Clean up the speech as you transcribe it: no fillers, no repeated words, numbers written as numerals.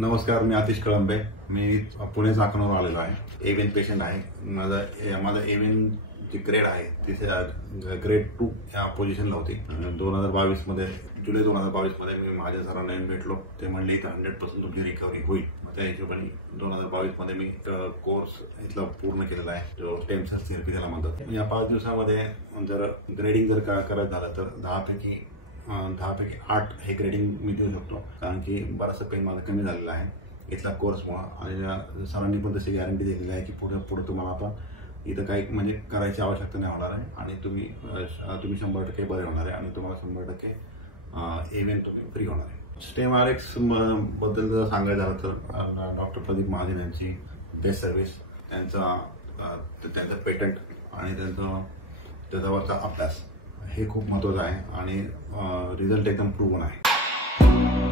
नमस्कार, मी आतिश कळंबे. मी पुणे चाकणवर आलेलो आहे. एव्हियन पेशंट आहे. माझं एव्हियन जी ग्रेड आहे तिथे ग्रेड 2 या पोझिशनला होती. 2022 मध्ये जुलै 2022 मध्ये मी माझ्या सरांना भेटलो. ते म्हणले इथं 100% तुमची रिकव्हरी होईल. त्या हिशोबाने 2022 मध्ये मी कोर्स इथला पूर्ण केलेला आहे, जो स्टेम सेल थेरपी त्याला म्हणतात. या 5 दिवसामध्ये जर ग्रेडिंग जर करायचं झालं तर 10 पैकी 8 हे ग्रेडिंग मी देऊ शकतो, कारण की बराचसा पेन माझा कमी झालेला आहे इथला कोर्समुळं. आणि सरांनी पण तशी गॅरंटी दिलेली आहे की पुढे तुम्हाला आता इथं काही म्हणजे करायची आवश्यकता नाही होणार आहे आणि तुम्ही 100% बरे होणार आहे आणि तुम्हाला 100% एव्हियन तुम्ही फ्री होणार आहे. स्टेम RX बद्दल जर सांगायचं झालं तर डॉक्टर प्रदीप महाजन यांची बेस्ट सर्व्हिस, त्यांचं पेटंट आणि त्याच्यावरचा अभ्यास हे खूप महत्त्वाचं आहे आणि रिझल्ट एकदम प्रूव्हन आहे.